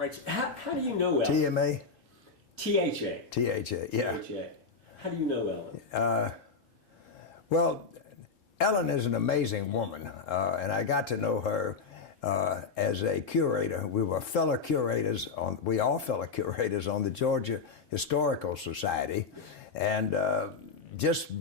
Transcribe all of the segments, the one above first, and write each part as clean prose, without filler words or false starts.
right. How do you know Ellen? TMA? THA. THA, yeah. THA. How do you know Ellen? Well, Ellen is an amazing woman, and I got to know her as a curator. We were fellow curators we are fellow curators on the Georgia Historical Society, and just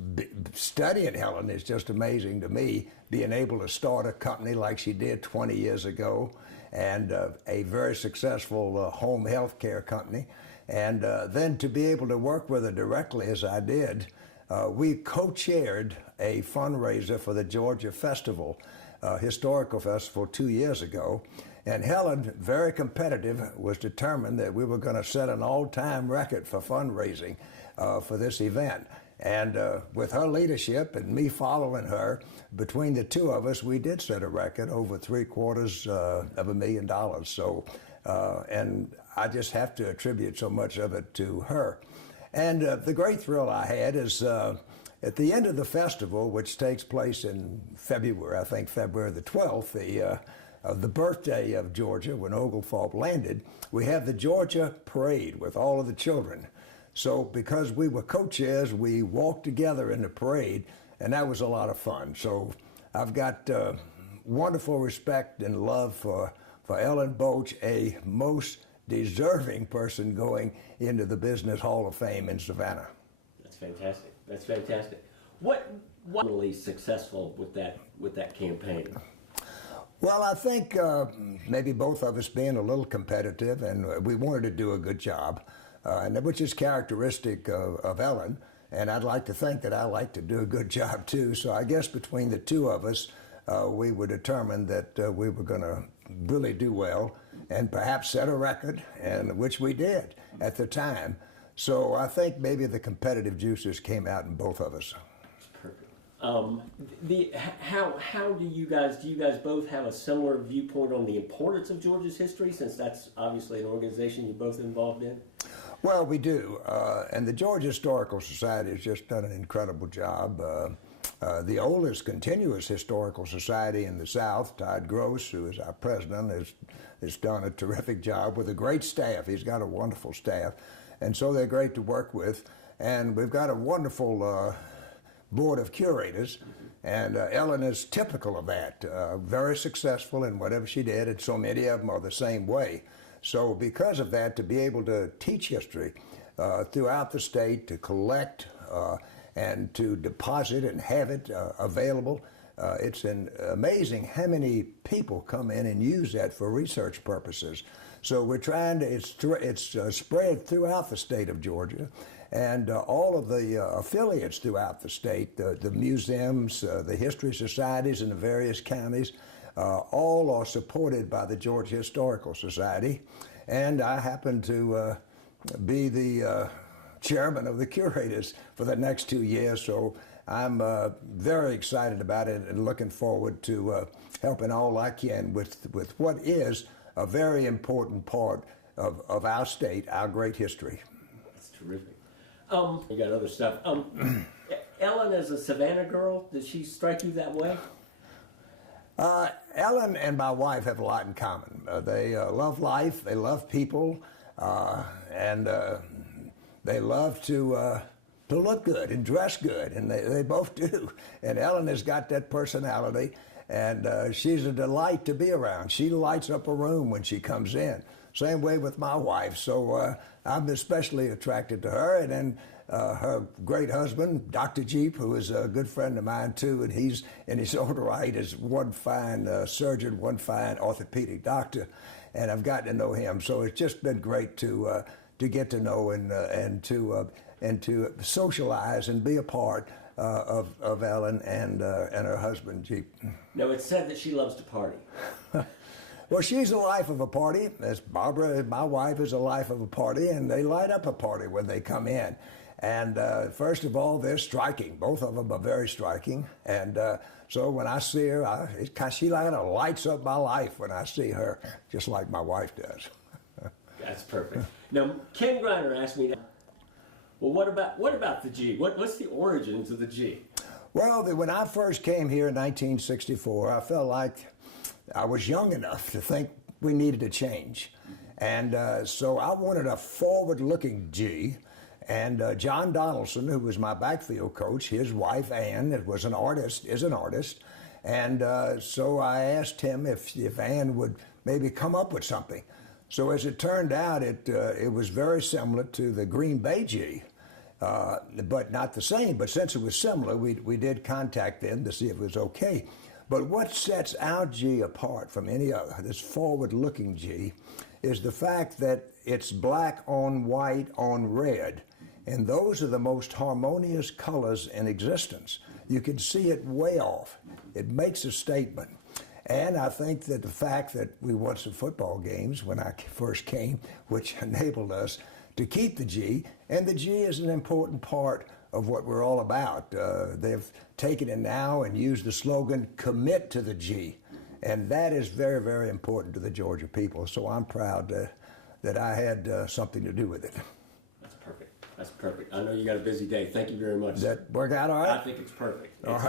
studying Helen is just amazing to me, being able to start a company like she did 20 years ago, and a very successful home health care company, and then to be able to work with her directly as I did. We co-chaired a fundraiser for the Georgia Festival, Historical Festival 2 years ago, and Helen, very competitive, was determined that we were going to set an all-time record for fundraising for this event. And with her leadership and me following her, between the two of us, we did set a record over $750,000. So, and I just have to attribute so much of it to her. And the great thrill I had is at the end of the festival, which takes place in February, I think February the 12th, the birthday of Georgia, when Oglethorpe landed, we have the Georgia Parade with all of the children. So because we were co-chairs, we walked together in the parade, and that was a lot of fun. So I've got wonderful respect and love for Ellen Boach, a most deserving person going into the Business Hall of Fame in Savannah. That's fantastic. That's fantastic. What really successful with that campaign? Well, I think maybe both of us being a little competitive, and we wanted to do a good job, and which is characteristic of Ellen. And I'd like to think that I like to do a good job too. So I guess between the two of us, we were determined that we were going to really do well and perhaps set a record, and which we did at the time. So I think maybe the competitive juices came out in both of us. Perfect. How do you guys both have a similar viewpoint on the importance of Georgia's history, since that's obviously an organization you're both involved in? Well, we do, and the Georgia Historical Society has just done an incredible job. The oldest continuous historical society in the South, Todd Gross, who is our president, has done a terrific job with a great staff. He's got a wonderful staff, and so they're great to work with. And we've got a wonderful board of curators, and Ellen is typical of that, very successful in whatever she did, and so many of them are the same way. So because of that, to be able to teach history throughout the state, to collect and to deposit and have it available, it's amazing how many people come in and use that for research purposes. So we're trying to, it's spread throughout the state of Georgia, and all of the affiliates throughout the state, the museums, the history societies in the various counties, all are supported by the Georgia Historical Society. And I happen to be the chairman of the curators for the next 2 years, so I'm very excited about it and looking forward to helping all I can with what is a very important part of our state, our great history. That's terrific. You got other stuff. Ellen, as a Savannah girl, did she strike you that way? Ellen and my wife have a lot in common. They love life, they love people, and they love to look good and dress good, and they both do. And Ellen has got that personality, and she's a delight to be around. She lights up a room when she comes in. Same way with my wife. So I'm especially attracted to her, and then her great husband, Dr. Jeep, who is a good friend of mine too, and he's in his own right is one fine surgeon, one fine orthopedic doctor, and I've gotten to know him. So it's just been great to get to know and to socialize and be a part of Ellen and her husband, Jeep. Now, it's said that she loves to party. Well, she's the life of a party, as Barbara, my wife, is a life of a party, and they light up a party when they come in. And first of all, they're striking. Both of them are very striking. And so when I see her, she lights up my life when I see her, just like my wife does. That's perfect. Now, Ken Griner asked me, well, what about the G? What's the origins of the G? Well, when I first came here in 1964, I felt like I was young enough to think we needed a change. And so I wanted a forward-looking G. And John Donaldson, who was my backfield coach, his wife Ann, is an artist. And so I asked him if Ann would maybe come up with something. So as it turned out, it was very similar to the Green Bay G, but not the same. But since it was similar, we did contact them to see if it was okay. But what sets our G apart from any other, this forward-looking G, is the fact that it's black on white on red. And those are the most harmonious colors in existence. You can see it way off. It makes a statement. And I think that the fact that we won some football games when I first came, which enabled us to keep the G, and the G is an important part of what we're all about. They've taken it now and used the slogan, "Commit to the G." And that is very, very important to the Georgia people. So I'm proud that I had something to do with it. That's perfect. I know you got a busy day. Thank you very much. Does that work out all right? I think it's perfect. All right.